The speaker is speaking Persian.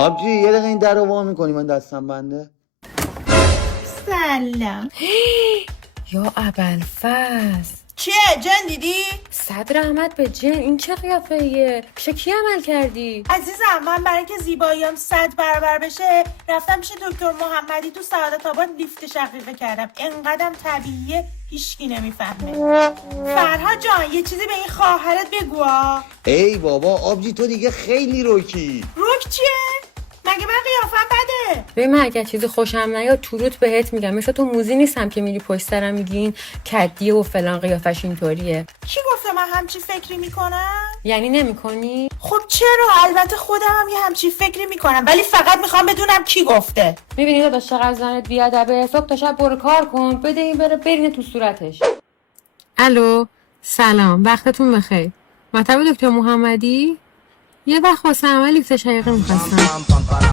آبجی یه دقیقه این در رو وا میکنی، من دستم بنده. سلام. یا ابوالفضل، چیه جن دیدی؟ صد رحمت به جن، این چه قیافه‌ایه؟ پیش کی عمل کردی؟ عزیزم من برای اینکه زیباییم 100 برابر بشه رفتم پیش دکتر محمدی تو سعادت آباد لیفت شقیقه کردم. انقدرم طبیعیه هیچکی نمیفهمه. فرهاد جان یه چیزی به این خواهرت بگو. ای بابا آبجی تو دیگه خیلی روکی. روک چیه؟ مگه من قیافم بده؟ ببین من اگه چیزی خوشم نیاد تو بهت میگم، مثل تو موزی نیستم که میری پشت سرم میگی این کدیه و فلان قیافش اینطوریه. کی گفته من همچی فکری میکنم؟ یعنی نمیکنی؟ خب چرا؟ البته خودم هم یه همچی فکری میکنم ولی فقط میخوام بدونم کی گفته. میبینی داداش چقدر زنت بیادبه. صبح تا شب برو کار کن، بده این بره برینه تو صورتش. الو سلام، وقتتون بخیر. مطب دکتر محمدی؟ یه وقت واسه عمل لیفت شقیقه میخواستم.